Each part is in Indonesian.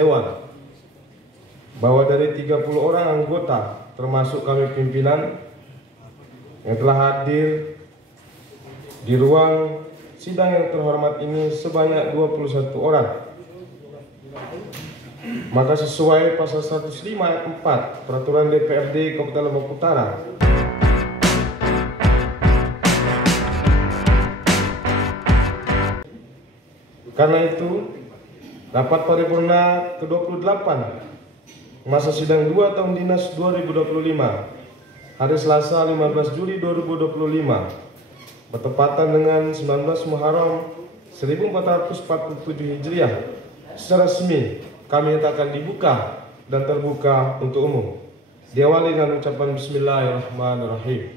Dewan bahwa dari 30 orang anggota termasuk kami pimpinan yang telah hadir di ruang sidang yang terhormat ini sebanyak 21 orang. Maka sesuai pasal 105 ayat 4 Peraturan DPRD Kabupaten Lombok Utara, karena itu rapat paripurna ke-28 masa sidang 2 tahun dinas 2025 hari Selasa 15 Juli 2025 bertepatan dengan 19 Muharram 1447 Hijriah secara resmi kami nyatakan dibuka dan terbuka untuk umum. Diawali dengan ucapan Bismillahirrahmanirrahim.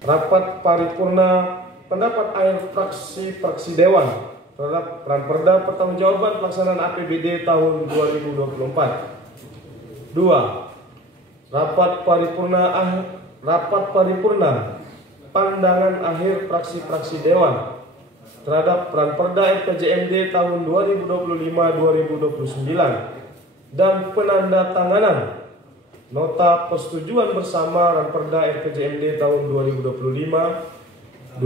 Rapat paripurna pendapat akhir fraksi Dewan terhadap Ranperda pertanggungjawaban pelaksanaan APBD tahun 2024. 2. Rapat paripurna pandangan akhir fraksi Dewan terhadap Ranperda RPJMD tahun 2025-2029 dan penandatanganan nota persetujuan bersama Ranperda RPJMD tahun 2025-2029.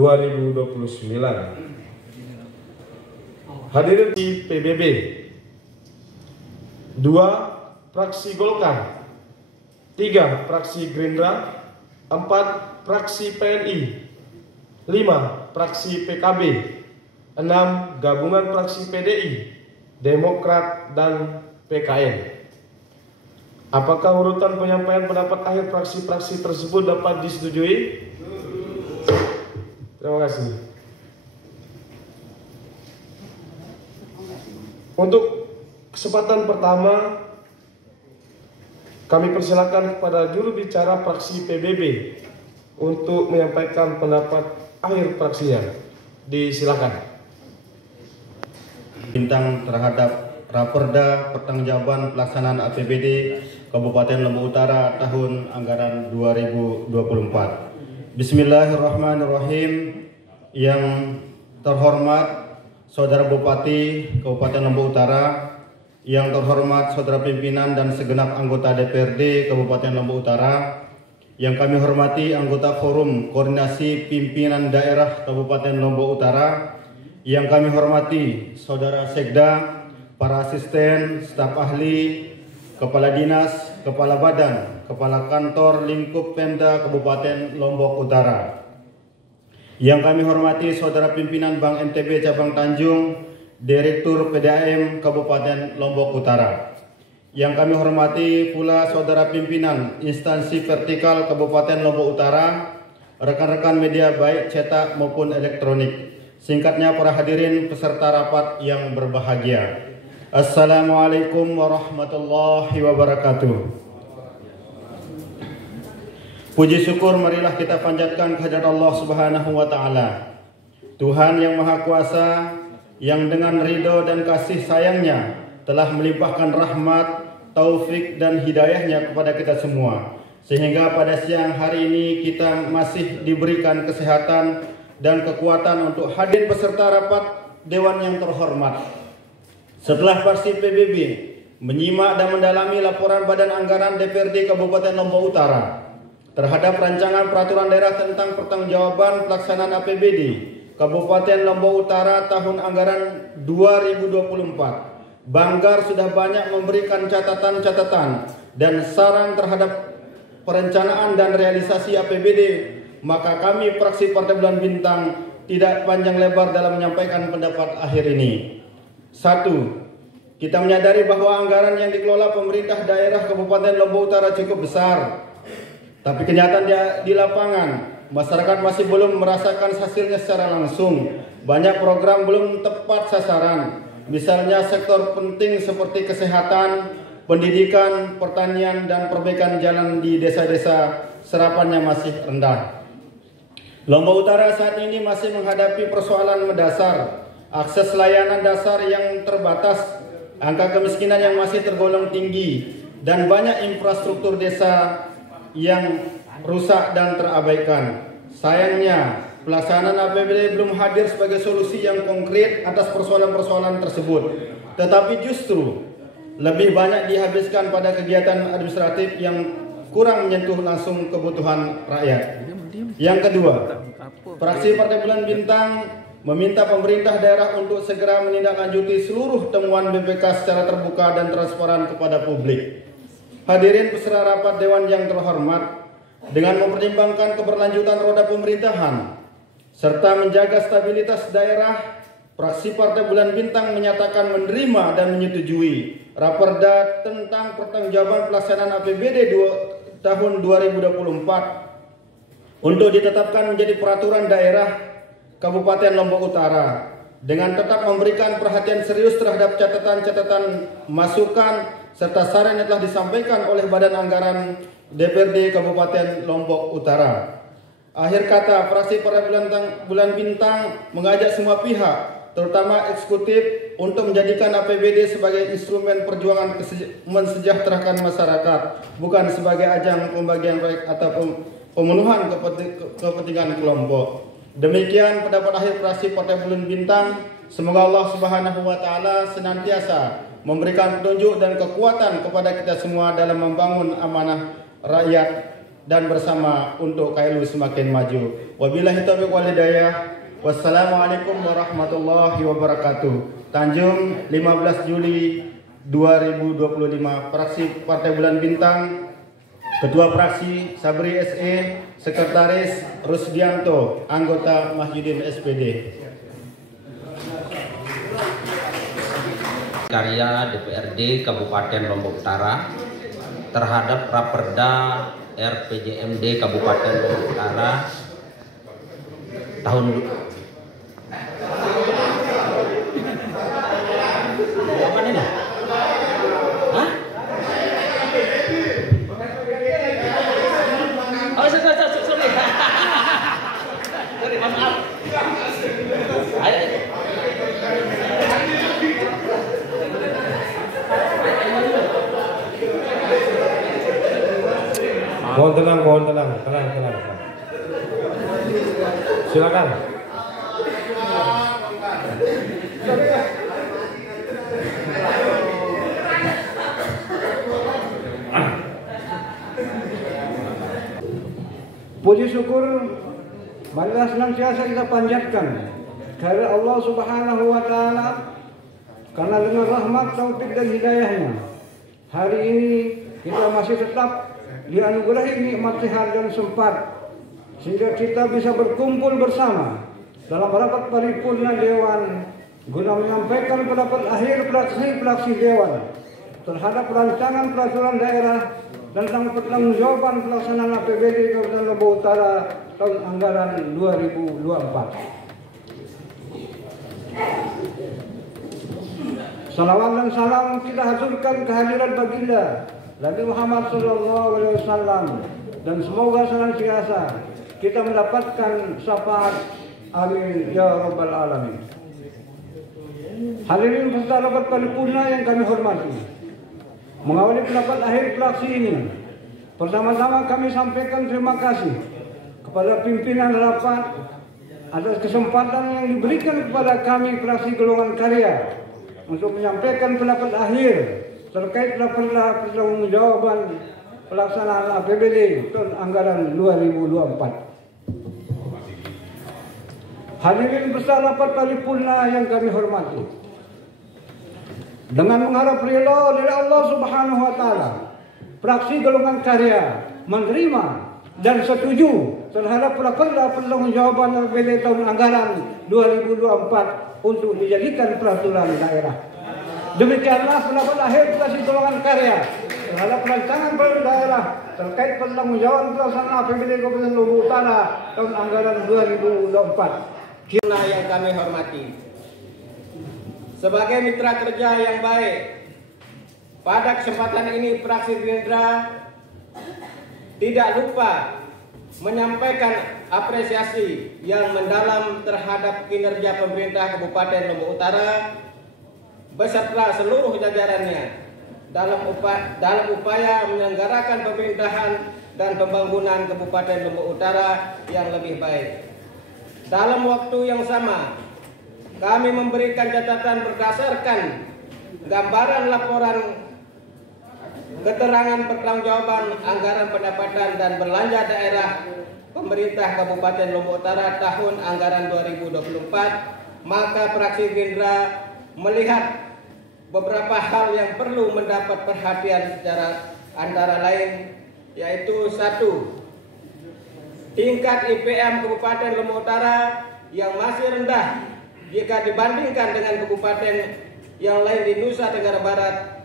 Hadirin di PBB. 2. Fraksi Golkar. 3. Fraksi Gerindra. 4. Fraksi PNI. 5. Fraksi PKB. 6. Gabungan fraksi PDI, Demokrat, dan PKN. Apakah urutan penyampaian pendapat akhir fraksi-fraksi tersebut dapat disetujui? Terima kasih. Untuk kesempatan pertama, kami persilakan kepada juru bicara fraksi PBB untuk menyampaikan pendapat akhir fraksinya. Disilakan. Bintang terhadap Raperda pertanggungjawaban pelaksanaan APBD Kabupaten Lombok Utara tahun anggaran 2024. Bismillahirrahmanirrahim. Yang terhormat Saudara Bupati Kabupaten Lombok Utara, yang terhormat Saudara pimpinan dan segenap anggota DPRD Kabupaten Lombok Utara, yang kami hormati anggota Forum Koordinasi Pimpinan Daerah Kabupaten Lombok Utara, yang kami hormati Saudara Sekda, para asisten, staf ahli, kepala dinas, kepala badan, kepala kantor lingkup Pemda Kabupaten Lombok Utara, yang kami hormati Saudara pimpinan Bank NTB Cabang Tanjung, Direktur PDAM Kabupaten Lombok Utara, yang kami hormati pula Saudara pimpinan instansi vertikal Kabupaten Lombok Utara, rekan-rekan media baik cetak maupun elektronik. Singkatnya, para hadirin peserta rapat yang berbahagia, Assalamualaikum warahmatullahi wabarakatuh. Puji syukur marilah kita panjatkan kehadirat Allah Subhanahu wa taala, Tuhan yang Maha Kuasa, yang dengan ridho dan kasih sayangnya telah melimpahkan rahmat, taufik dan hidayahnya kepada kita semua, sehingga pada siang hari ini kita masih diberikan kesehatan dan kekuatan untuk hadir peserta rapat Dewan yang terhormat. Setelah fraksi PBB menyimak dan mendalami laporan Badan Anggaran DPRD Kabupaten Lombok Utara terhadap rancangan peraturan daerah tentang pertanggungjawaban pelaksanaan APBD Kabupaten Lombok Utara tahun anggaran 2024, Banggar sudah banyak memberikan catatan-catatan dan saran terhadap perencanaan dan realisasi APBD. Maka kami fraksi Partai Bulan Bintang tidak panjang lebar dalam menyampaikan pendapat akhir ini. 1. Kita menyadari bahwa anggaran yang dikelola pemerintah daerah Kabupaten Lombok Utara cukup besar. Tapi kenyataan di lapangan, masyarakat masih belum merasakan hasilnya secara langsung. Banyak program belum tepat sasaran. Misalnya sektor penting seperti kesehatan, pendidikan, pertanian, dan perbaikan jalan di desa-desa serapannya masih rendah. Lombok Utara saat ini masih menghadapi persoalan mendasar, akses layanan dasar yang terbatas, angka kemiskinan yang masih tergolong tinggi, dan banyak infrastruktur desa yang rusak dan terabaikan. Sayangnya, pelaksanaan APBD belum hadir sebagai solusi yang konkret atas persoalan-persoalan tersebut, tetapi justru lebih banyak dihabiskan pada kegiatan administratif yang kurang menyentuh langsung kebutuhan rakyat. Yang kedua, fraksi Partai Bulan Bintang meminta pemerintah daerah untuk segera menindaklanjuti seluruh temuan BPK secara terbuka dan transparan kepada publik. Hadirin peserta rapat Dewan yang terhormat, dengan mempertimbangkan keberlanjutan roda pemerintahan serta menjaga stabilitas daerah, fraksi Partai Bulan Bintang menyatakan menerima dan menyetujui Raperda tentang pertanggungjawaban pelaksanaan APBD tahun 2024 untuk ditetapkan menjadi peraturan daerah Kabupaten Lombok Utara, dengan tetap memberikan perhatian serius terhadap catatan-catatan, masukan, serta saran yang telah disampaikan oleh Badan Anggaran DPRD Kabupaten Lombok Utara. Akhir kata, fraksi Partai Bulan Bintang mengajak semua pihak, terutama eksekutif, untuk menjadikan APBD sebagai instrumen perjuangan mensejahterakan masyarakat, bukan sebagai ajang pembagian proyek atau pemenuhan kepentingan kelompok. Demikian pendapat akhir fraksi Partai Bulan Bintang. Semoga Allah Subhanahu wa taala senantiasa memberikan petunjuk dan kekuatan kepada kita semua dalam membangun amanah rakyat dan bersama untuk KLU semakin maju. Wabillahi taufiq wal hidayah. Wassalamualaikum warahmatullahi wabarakatuh. Tanjung, 15 Juli 2025. Fraksi Partai Bulan Bintang, Ketua Fraksi Sabri SE, Sekretaris Rusdianto, anggota Mahyudin SPD. Karya DPRD Kabupaten Lombok Utara terhadap Raperda RPJMD Kabupaten Lombok Utara tahun apa ini? Hah? Oh, sorry. Sorry, maaf. Mohon tenang. Silakan. Puji syukur marilah senantiasa kita panjatkan kepada Allah Subhanahu wa taala, karena dengan rahmat, taufik dan hidayahnya hari ini kita masih tetap dianugerahi nikmat sehat dan sempat, sehingga kita bisa berkumpul bersama dalam rapat paripurna Dewan guna menyampaikan pendapat akhir fraksi Dewan terhadap rancangan peraturan daerah tentang pertanggungjawaban pelaksanaan APBD Kabupaten Lombok Utara tahun anggaran 2024. Salawat dan salam kita haturkan kehadiran baginda Nabi Muhammad SAW, dan semoga senantiasa kita mendapatkan syafaat. Amin ya rabbal alamin. Hadirin peserta rapat paripurna yang kami hormati, mengawali pendapat akhir fraksi ini, pertama-tama kami sampaikan terima kasih kepada pimpinan rapat atas kesempatan yang diberikan kepada kami fraksi golongan karya untuk menyampaikan pendapat akhir terkait raperda pertanggungjawaban pelaksanaan APBD tahun anggaran 2024. Hadirin peserta rapat paripurna yang kami hormati, dengan mengharap ridho dari Allah Subhanahu wa taala, fraksi golongan karya menerima dan setuju terhadap raperda pertanggungjawaban APBD tahun anggaran 2024 untuk dijadikan peraturan daerah. Demikianlah pendapat akhir fraksi golongan karya terhadap rancangan peraturan daerah terkait pertanggungjawaban pelaksanaan APBD Kabupaten Lombok Utara tahun anggaran 2024. Yang kami hormati, sebagai mitra kerja yang baik, pada kesempatan ini fraksi Gerindra tidak lupa menyampaikan apresiasi yang mendalam terhadap kinerja pemerintah Kabupaten Lombok Utara beserta seluruh jajarannya dalam upaya menyelenggarakan pemerintahan dan pembangunan Kabupaten Lombok Utara yang lebih baik. Dalam waktu yang sama, kami memberikan catatan berdasarkan gambaran laporan keterangan pertanggungjawaban anggaran pendapatan dan belanja daerah pemerintah Kabupaten Lombok Utara tahun anggaran 2024, maka fraksi Gerindra melihat beberapa hal yang perlu mendapat perhatian secara antara lain, yaitu 1. Tingkat IPM Kabupaten Lombok Utara yang masih rendah jika dibandingkan dengan kabupaten yang lain di Nusa Tenggara Barat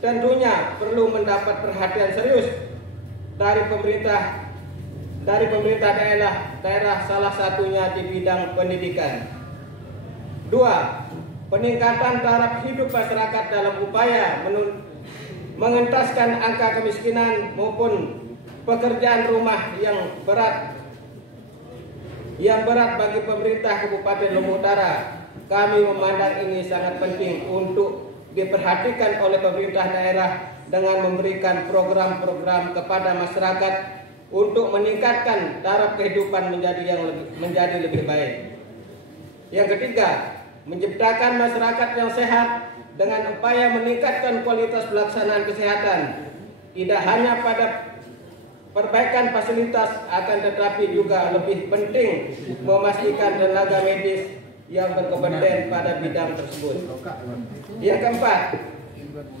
tentunya perlu mendapat perhatian serius dari pemerintah daerah, salah satunya di bidang pendidikan. 2. Peningkatan taraf hidup masyarakat dalam upaya mengentaskan angka kemiskinan maupun pekerjaan rumah yang berat bagi pemerintah Kabupaten Lombok Utara. Kami memandang ini sangat penting untuk diperhatikan oleh pemerintah daerah dengan memberikan program-program kepada masyarakat untuk meningkatkan taraf kehidupan menjadi lebih baik. Yang ketiga, menciptakan masyarakat yang sehat dengan upaya meningkatkan kualitas pelaksanaan kesehatan, tidak hanya pada perbaikan fasilitas, akan tetapi juga lebih penting memastikan tenaga medis yang berkompeten pada bidang tersebut. Yang keempat,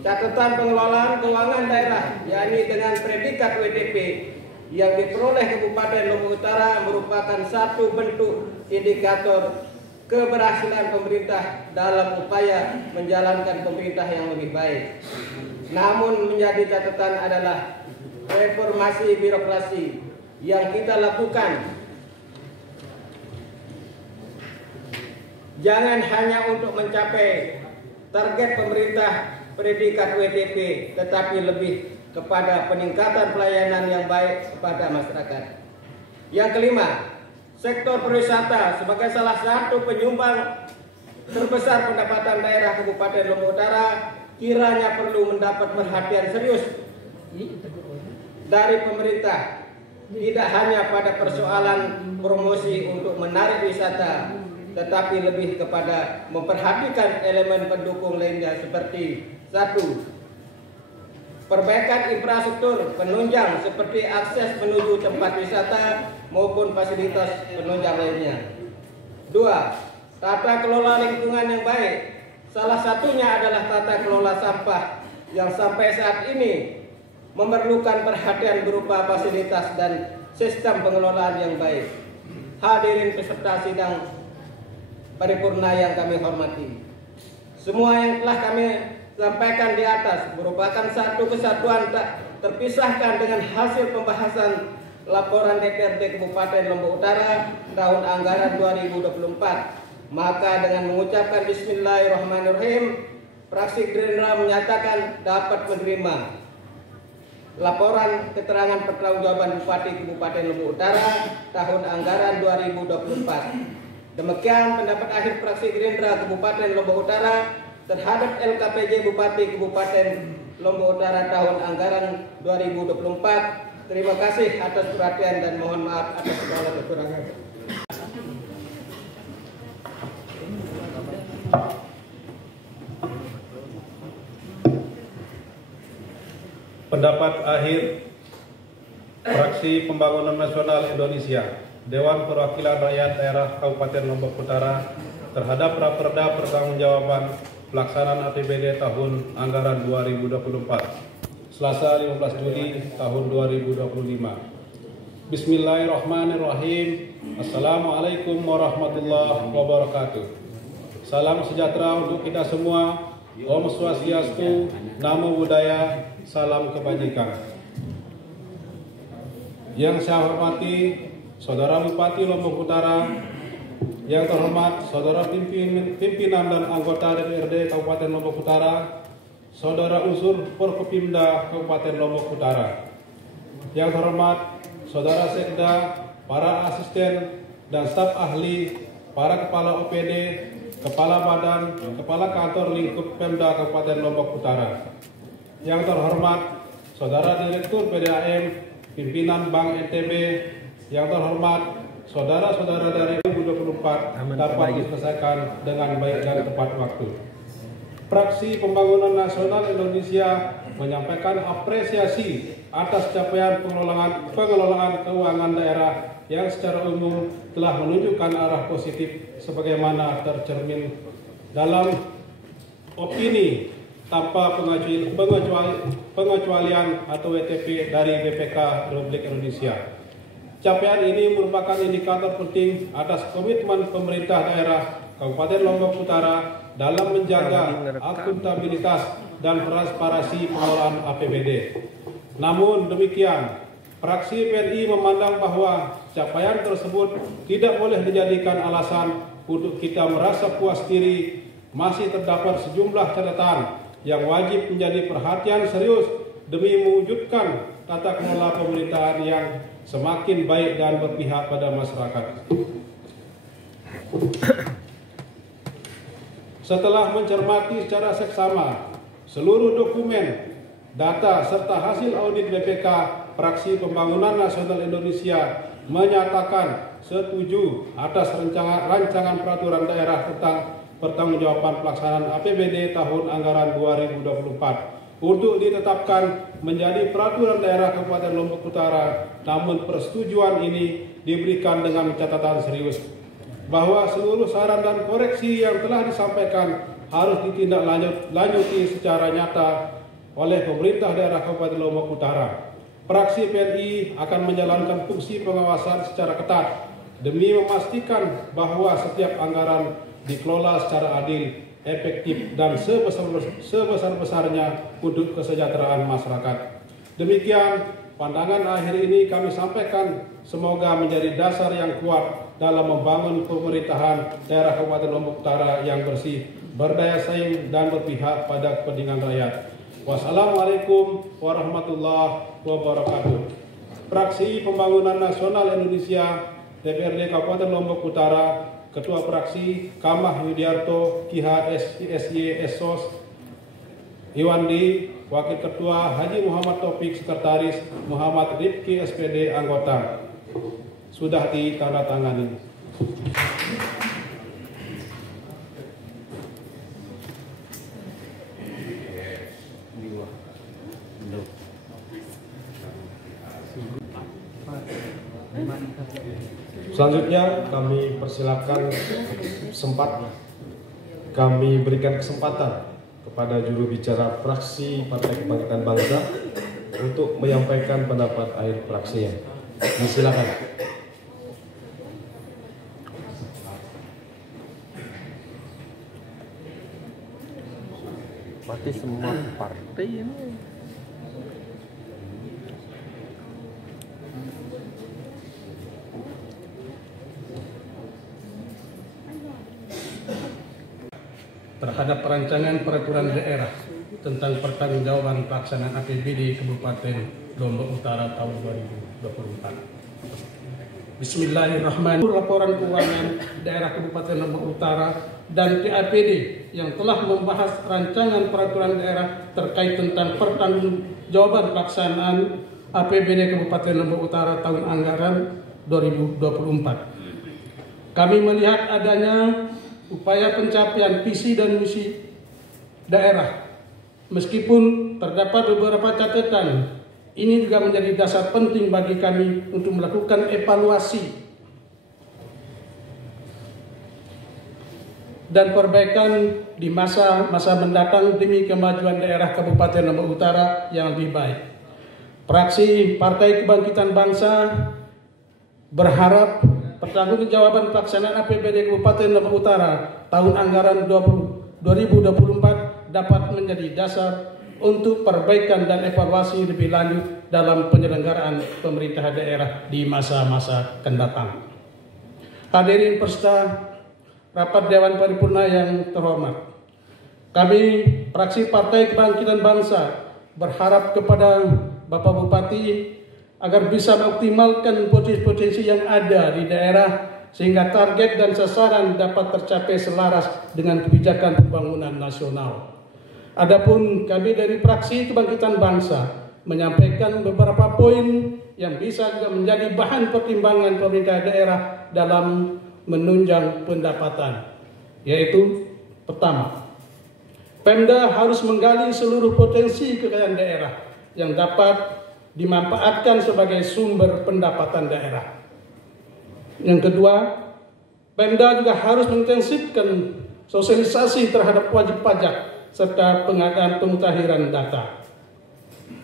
catatan pengelolaan keuangan daerah, yakni dengan predikat WTP yang diperoleh Kabupaten Lombok Utara merupakan satu bentuk indikator keberhasilan pemerintah dalam upaya menjalankan pemerintah yang lebih baik. Namun menjadi catatan adalah reformasi birokrasi yang kita lakukan jangan hanya untuk mencapai target pemerintah predikat WTP, tetapi lebih kepada peningkatan pelayanan yang baik kepada masyarakat. Yang kelima, sektor pariwisata sebagai salah satu penyumbang terbesar pendapatan daerah Kabupaten Lombok Utara kiranya perlu mendapat perhatian serius dari pemerintah, tidak hanya pada persoalan promosi untuk menarik wisata, tetapi lebih kepada memperhatikan elemen pendukung lainnya seperti 1. Perbaikan infrastruktur penunjang seperti akses menuju tempat wisata maupun fasilitas penunjang lainnya. 2. Tata kelola lingkungan yang baik. Salah satunya adalah tata kelola sampah yang sampai saat ini memerlukan perhatian berupa fasilitas dan sistem pengelolaan yang baik. Hadirin peserta sidang paripurna yang kami hormati, semua yang telah kami sampaikan di atas merupakan satu kesatuan tak terpisahkan dengan hasil pembahasan laporan DPRD Kabupaten Lombok Utara tahun anggaran 2024. Maka dengan mengucapkan Bismillahirrahmanirrahim, fraksi Gerindra menyatakan dapat menerima laporan keterangan pertanggungjawaban Bupati Kabupaten Lombok Utara tahun anggaran 2024. Demikian pendapat akhir fraksi Gerindra Kabupaten Lombok Utara terhadap LKPJ Bupati Kabupaten Lombok Utara tahun anggaran 2024. Terima kasih atas perhatian dan mohon maaf atas segala kekurangan. Pendapat akhir Fraksi Pembangunan Nasional Indonesia, Dewan Perwakilan Rakyat Daerah Kabupaten Lombok Utara terhadap Raperda Pertanggungjawaban Pelaksanaan APBD tahun anggaran 2024, Selasa 15 Juli tahun 2025. Bismillahirrahmanirrahim. Assalamualaikum warahmatullahi wabarakatuh. Salam sejahtera untuk kita semua. Om Swastiastu, Namo Buddhaya, salam kebajikan. Yang saya hormati Saudara Bupati Lombok Utara, yang terhormat Saudara pimpinan dan anggota DPRD Kabupaten Lombok Utara, Saudara unsur Forkopimda Kabupaten Lombok Utara, yang terhormat Saudara Sekda, para asisten dan staf ahli, para kepala OPD, Kepala Badan, Kepala Kantor Lingkup Pemda Kabupaten Lombok Utara, yang terhormat Saudara Direktur PDAM, Pimpinan Bank NTB, yang terhormat saudara-saudara dari 2024 dapat diselesaikan dengan baik dan tepat waktu. Fraksi Pembangunan Nasional Indonesia menyampaikan apresiasi atas capaian pengelolaan keuangan daerah yang secara umum telah menunjukkan arah positif sebagaimana tercermin dalam opini tanpa pengecualian atau WTP dari BPK Republik Indonesia. Capaian ini merupakan indikator penting atas komitmen pemerintah daerah Kabupaten Lombok Utara dalam menjaga akuntabilitas dan transparansi pengelolaan APBD. Namun demikian, fraksi PNI memandang bahwa capaian tersebut tidak boleh dijadikan alasan untuk kita merasa puas diri. Masih terdapat sejumlah catatan yang wajib menjadi perhatian serius demi mewujudkan tata kelola pemerintahan yang semakin baik dan berpihak pada masyarakat. Setelah mencermati secara seksama seluruh dokumen, data serta hasil audit BPK, Fraksi Pembangunan Nasional Indonesia menyatakan setuju atas rancangan peraturan daerah tentang pertanggungjawaban pelaksanaan APBD tahun anggaran 2024 untuk ditetapkan menjadi peraturan daerah Kabupaten Lombok Utara. Namun persetujuan ini diberikan dengan catatan serius bahwa seluruh saran dan koreksi yang telah disampaikan harus ditindaklanjuti secara nyata oleh pemerintah daerah Kabupaten Lombok Utara. Fraksi PNI akan menjalankan fungsi pengawasan secara ketat demi memastikan bahwa setiap anggaran dikelola secara adil, efektif, dan sebesar-besarnya untuk kesejahteraan masyarakat. Demikian pandangan akhir ini kami sampaikan, semoga menjadi dasar yang kuat dalam membangun pemerintahan daerah Kabupaten Lombok Utara yang bersih, berdaya saing, dan berpihak pada kepentingan rakyat. Wassalamualaikum warahmatullahi wabarakatuh. Fraksi Pembangunan Nasional Indonesia DPRD Kabupaten Lombok Utara, Ketua Fraksi Kamah Yudiarto KIH SY Iwandi, Wakil Ketua Haji Muhammad Taufik, Sekretaris Muhammad Rifki SPD anggota. Sudah ditandatangani. Selanjutnya kami persilakan kami berikan kesempatan kepada juru bicara fraksi Partai Kebangkitan Bangsa untuk menyampaikan pendapat akhir fraksinya. Silakan. Berarti semua partai ini terhadap perancangan peraturan daerah tentang pertanggungjawaban pelaksanaan APBD Kabupaten Lombok Utara tahun 2024. Bismillahirrahmanirrahim. Laporan keuangan daerah Kabupaten Lombok Utara dan TAPD yang telah membahas rancangan peraturan daerah terkait tentang pertanggungjawaban pelaksanaan APBD Kabupaten Lombok Utara tahun anggaran 2024. Kami melihat adanya upaya pencapaian visi dan misi daerah. Meskipun terdapat beberapa catatan, ini juga menjadi dasar penting bagi kami untuk melakukan evaluasi dan perbaikan di masa-masa mendatang demi kemajuan daerah Kabupaten Lombok Utara yang lebih baik. Fraksi Partai Kebangkitan Bangsa berharap pertanggungjawaban pelaksanaan APBD Kabupaten Lombok Utara tahun anggaran 2024 dapat menjadi dasar untuk perbaikan dan evaluasi lebih lanjut dalam penyelenggaraan pemerintahan daerah di masa-masa akan datang. Hadirin peserta rapat Dewan Paripurna yang terhormat, kami fraksi Partai Kebangkitan Bangsa berharap kepada Bapak Bupati agar bisa mengoptimalkan potensi-potensi yang ada di daerah sehingga target dan sasaran dapat tercapai selaras dengan kebijakan pembangunan nasional. Adapun kami dari fraksi Kebangkitan Bangsa menyampaikan beberapa poin yang bisa juga menjadi bahan pertimbangan pemerintah daerah dalam menunjang pendapatan. Yaitu pertama, Pemda harus menggali seluruh potensi kekayaan daerah yang dapat dimanfaatkan sebagai sumber pendapatan daerah. Yang kedua, Pemda juga harus mengintensifkan sosialisasi terhadap wajib pajak serta pengadaan pemutahiran data.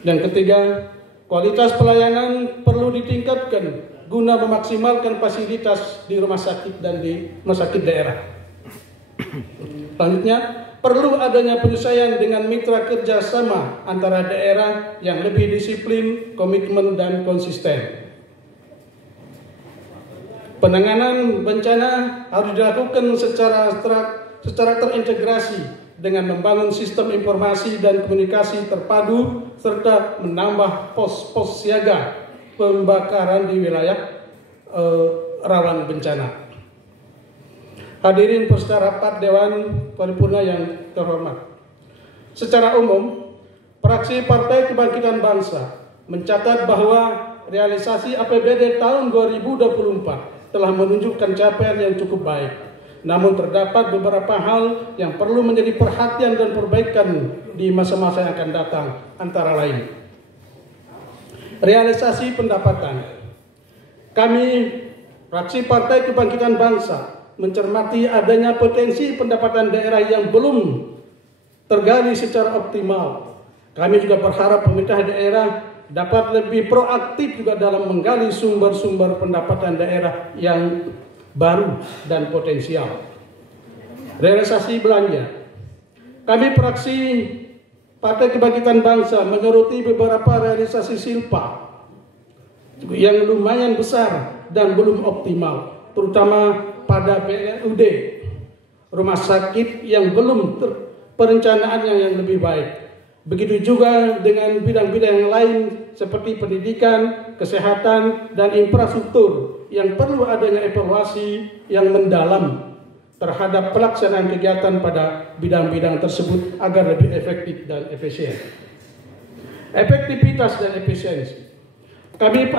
Yang ketiga, kualitas pelayanan perlu ditingkatkan guna memaksimalkan fasilitas di rumah sakit dan di rumah sakit daerah. Selanjutnya, perlu adanya penyesuaian dengan mitra kerjasama antara daerah yang lebih disiplin, komitmen, dan konsisten. Penanganan bencana harus dilakukan secara terintegrasi dengan membangun sistem informasi dan komunikasi terpadu serta menambah pos-pos siaga pembakaran di wilayah rawan bencana. Hadirin peserta rapat Dewan Paripurna yang terhormat. Secara umum, fraksi Partai Kebangkitan Bangsa mencatat bahwa realisasi APBD tahun 2024 telah menunjukkan capaian yang cukup baik. Namun terdapat beberapa hal yang perlu menjadi perhatian dan perbaikan di masa-masa yang akan datang, antara lain realisasi pendapatan. Kami, fraksi Partai Kebangkitan Bangsa, mencermati adanya potensi pendapatan daerah yang belum tergali secara optimal. Kami juga berharap pemerintah daerah dapat lebih proaktif juga dalam menggali sumber-sumber pendapatan daerah yang baru dan potensial. Realisasi belanja. Kami fraksi Partai Kebangkitan Bangsa menyoroti beberapa realisasi silpa yang lumayan besar dan belum optimal, terutama pada BLUD, rumah sakit yang belum perencanaannya yang lebih baik. Begitu juga dengan bidang-bidang yang lain seperti pendidikan, kesehatan, dan infrastruktur yang perlu adanya evaluasi yang mendalam terhadap pelaksanaan kegiatan pada bidang-bidang tersebut agar lebih efektif dan efisien. Efektivitas dan efisiensi. Kami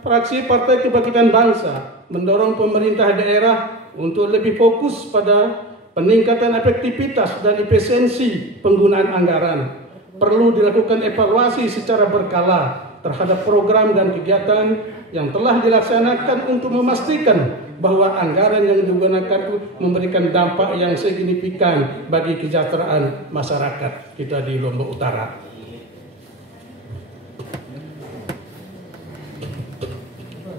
fraksi Partai Kebangkitan Bangsa mendorong pemerintah daerah untuk lebih fokus pada peningkatan efektivitas dan efisiensi penggunaan anggaran. Perlu dilakukan evaluasi secara berkala terhadap program dan kegiatan yang telah dilaksanakan untuk memastikan bahwa anggaran yang digunakan memberikan dampak yang signifikan bagi kesejahteraan masyarakat kita di Lombok Utara.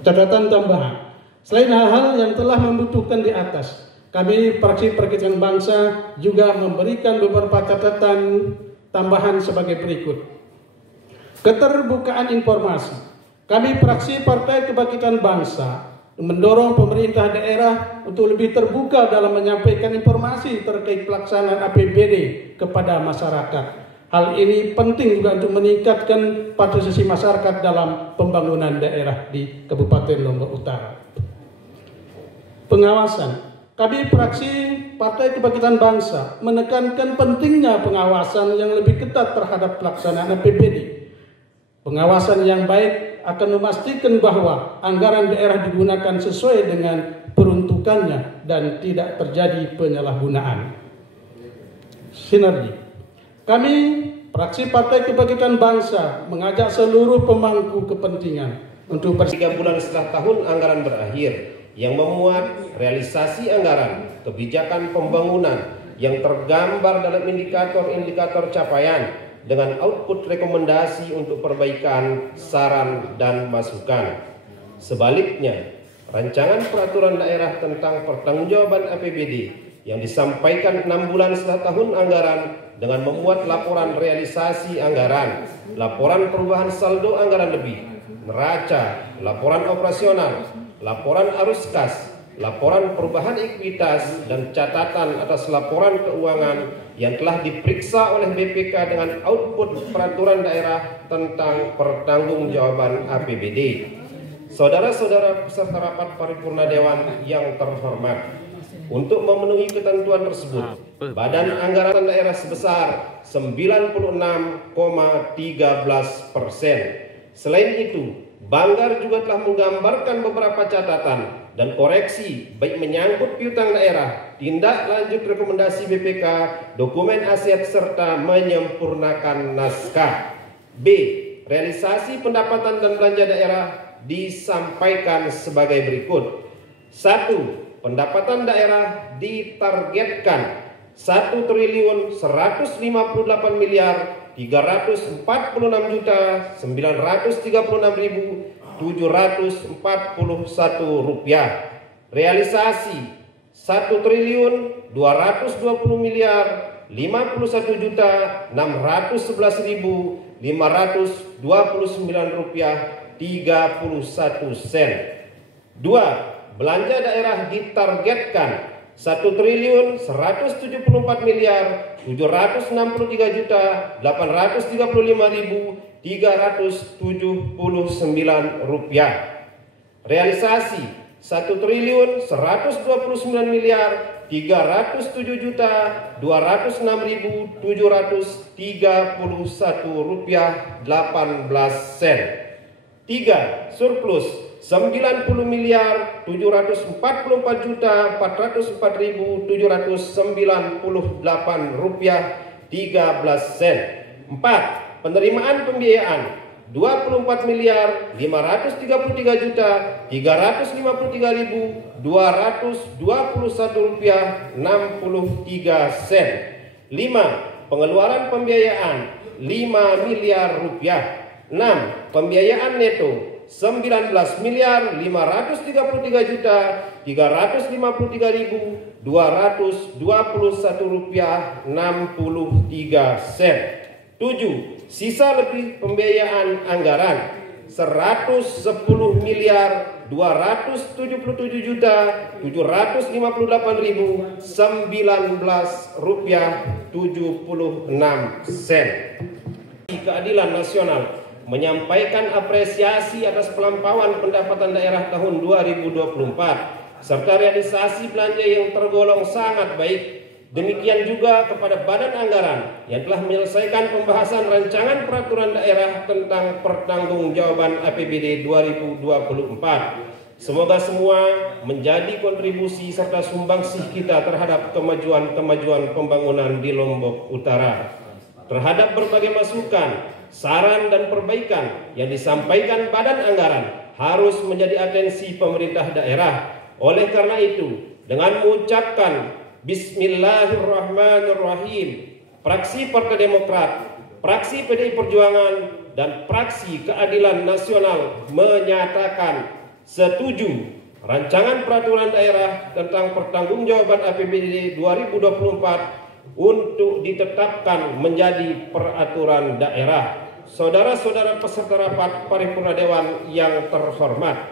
Catatan tambahan, selain hal-hal yang telah membutuhkan di atas, kami fraksi Perkecamatan Bangsa juga memberikan beberapa catatan tambahan sebagai berikut. Keterbukaan informasi. Kami fraksi Partai Kebangkitan Bangsa mendorong pemerintah daerah untuk lebih terbuka dalam menyampaikan informasi terkait pelaksanaan APBD kepada masyarakat. Hal ini penting juga untuk meningkatkan partisipasi masyarakat dalam pembangunan daerah di Kabupaten Lombok Utara. Pengawasan. Kami fraksi Partai Kebangkitan Bangsa menekankan pentingnya pengawasan yang lebih ketat terhadap pelaksanaan APBD. Pengawasan yang baik akan memastikan bahwa anggaran daerah digunakan sesuai dengan peruntukannya dan tidak terjadi penyalahgunaan. Sinergi. Kami fraksi Partai Kebangkitan Bangsa mengajak seluruh pemangku kepentingan untuk 3 bulan setelah tahun anggaran berakhir yang memuat realisasi anggaran, kebijakan pembangunan yang tergambar dalam indikator-indikator capaian dengan output rekomendasi untuk perbaikan, saran, dan masukan. Sebaliknya, rancangan peraturan daerah tentang pertanggungjawaban APBD yang disampaikan 6 bulan setelah tahun anggaran dengan memuat laporan realisasi anggaran, laporan perubahan saldo anggaran lebih, neraca, laporan operasional, laporan arus kas, laporan perubahan ekuitas, dan catatan atas laporan keuangan yang telah diperiksa oleh BPK dengan output peraturan daerah tentang pertanggungjawaban APBD. Saudara-saudara peserta rapat paripurna Dewan yang terhormat, Untuk memenuhi ketentuan tersebut, Badan Anggaran Daerah sebesar 96,13%. Selain itu, Banggar juga telah menggambarkan beberapa catatan dan koreksi baik menyangkut piutang daerah, tindak lanjut rekomendasi BPK, dokumen aset serta menyempurnakan naskah. B. Realisasi pendapatan dan belanja daerah disampaikan sebagai berikut. 1. Pendapatan daerah ditargetkan 1.346.336.936.741 rupiah. Realisasi 1.251.511.529 rupiah 31 sen. 2. Belanja daerah ditargetkan 1.174.735.379 rupiah. Realisasi 1.199.307.206.731 rupiah 18 sen. 3. Surplus 90.744.404.798 rupiah 13 sen. 4. Penerimaan pembiayaan 24.553.353.221 rupiah 63 sen. 5. Pengeluaran pembiayaan 5 miliar rupiah. 6. Pembiayaan neto 19.533.353.221 rupiah 63 sen. 7. Sisa lebih pembiayaan anggaran 110.277.758.019 rupiah 76 sen. Keadilan Nasional menyampaikan apresiasi atas pelampauan pendapatan daerah tahun 2024 serta realisasi belanja yang tergolong sangat baik. Demikian juga kepada Badan Anggaran yang telah menyelesaikan pembahasan rancangan peraturan daerah tentang pertanggungjawaban APBD 2024. Semoga semua menjadi kontribusi serta sumbangsih kita terhadap kemajuan pembangunan di Lombok Utara. Terhadap berbagai masukan, saran dan perbaikan yang disampaikan Badan Anggaran harus menjadi atensi pemerintah daerah. Oleh karena itu, dengan mengucapkan Bismillahirrahmanirrahim, fraksi Partai Demokrat, fraksi PDI Perjuangan, dan fraksi Keadilan Nasional menyatakan setuju rancangan peraturan daerah tentang pertanggungjawaban APBD 2024 untuk ditetapkan menjadi peraturan daerah. Saudara-saudara peserta rapat paripurna Dewan yang terhormat,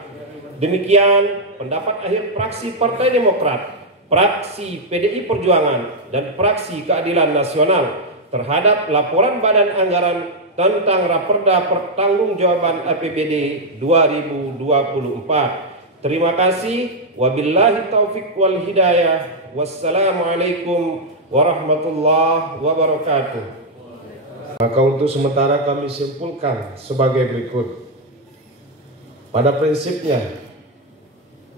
demikian pendapat akhir fraksi Partai Demokrat, fraksi PDI Perjuangan, dan fraksi Keadilan Nasional terhadap laporan Badan Anggaran tentang Raperda Pertanggungjawaban APBD 2024. Terima kasih. Wabillahi taufik wal hidayah. Wassalamualaikum warahmatullahi wabarakatuh. Maka untuk sementara kami simpulkan sebagai berikut. Pada prinsipnya,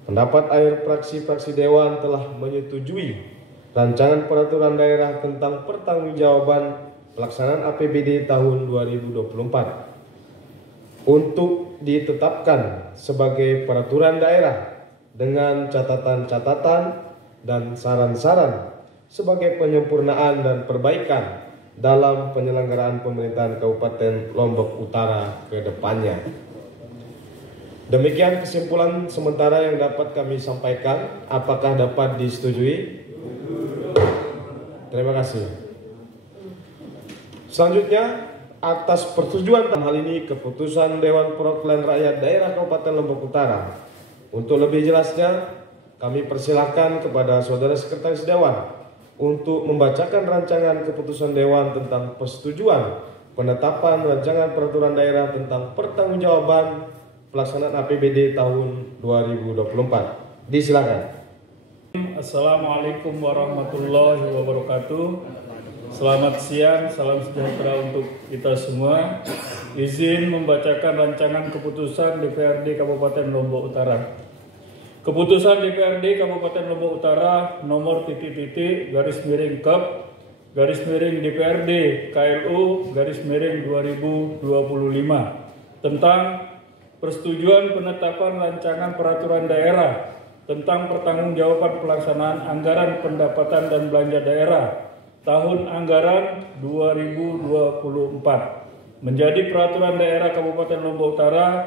pendapat akhir fraksi-fraksi Dewan telah menyetujui rancangan peraturan daerah tentang pertanggungjawaban pelaksanaan APBD tahun 2024 untuk ditetapkan sebagai peraturan daerah dengan catatan-catatan dan saran-saran sebagai penyempurnaan dan perbaikan dalam penyelenggaraan pemerintahan Kabupaten Lombok Utara ke depannya. Demikian kesimpulan sementara yang dapat kami sampaikan. Apakah dapat disetujui? Terima kasih. Selanjutnya, atas persetujuan hal ini keputusan Dewan Perwakilan Rakyat Daerah Kabupaten Lombok Utara. Untuk lebih jelasnya, kami persilahkan kepada Saudara Sekretaris Dewan untuk membacakan rancangan keputusan Dewan tentang persetujuan penetapan rancangan peraturan daerah tentang pertanggungjawaban pelaksanaan APBD tahun 2024. Disilakan. Assalamualaikum warahmatullahi wabarakatuh. Selamat siang, salam sejahtera untuk kita semua. Izin membacakan rancangan keputusan DPRD Kabupaten Lombok Utara. Keputusan DPRD Kabupaten Lombok Utara nomor _Kep/DPRD KLU _2025 tentang persetujuan penetapan rancangan peraturan daerah tentang pertanggungjawaban pelaksanaan anggaran pendapatan dan belanja daerah tahun anggaran 2024 menjadi peraturan daerah Kabupaten Lombok Utara,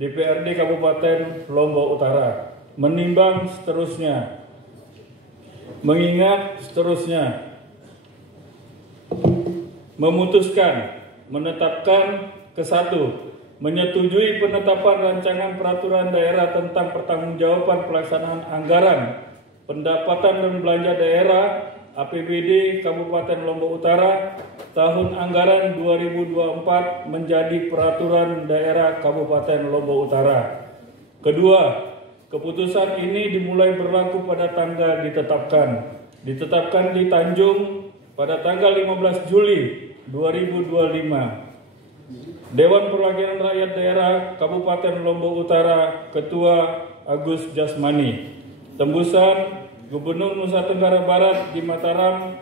DPRD Kabupaten Lombok Utara. Menimbang seterusnya, mengingat seterusnya, memutuskan, menetapkan ke-1, menyetujui penetapan rancangan peraturan daerah tentang pertanggungjawaban pelaksanaan anggaran pendapatan dan belanja daerah APBD Kabupaten Lombok Utara tahun anggaran 2024 menjadi peraturan daerah Kabupaten Lombok Utara. Kedua, keputusan ini dimulai berlaku pada tanggal ditetapkan di Tanjung pada tanggal 15 Juli 2025. Dewan Perwakilan Rakyat Daerah Kabupaten Lombok Utara, Ketua Agus Jasmani. Tembusan Gubernur Nusa Tenggara Barat di Mataram,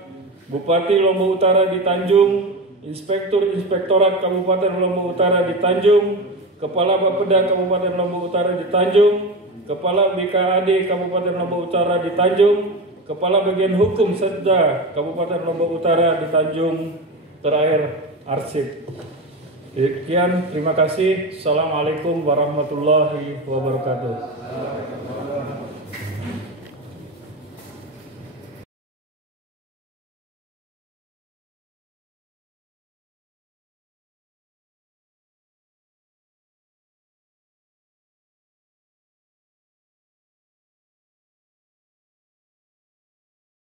Bupati Lombok Utara di Tanjung, Inspektorat Kabupaten Lombok Utara di Tanjung, Kepala Bapeda Kabupaten Lombok Utara di Tanjung, Kepala BKAD Kabupaten Lombok Utara di Tanjung, Kepala Bagian Hukum Setda Kabupaten Lombok Utara di Tanjung, terakhir arsip. Sekian, terima kasih. Assalamualaikum warahmatullahi wabarakatuh.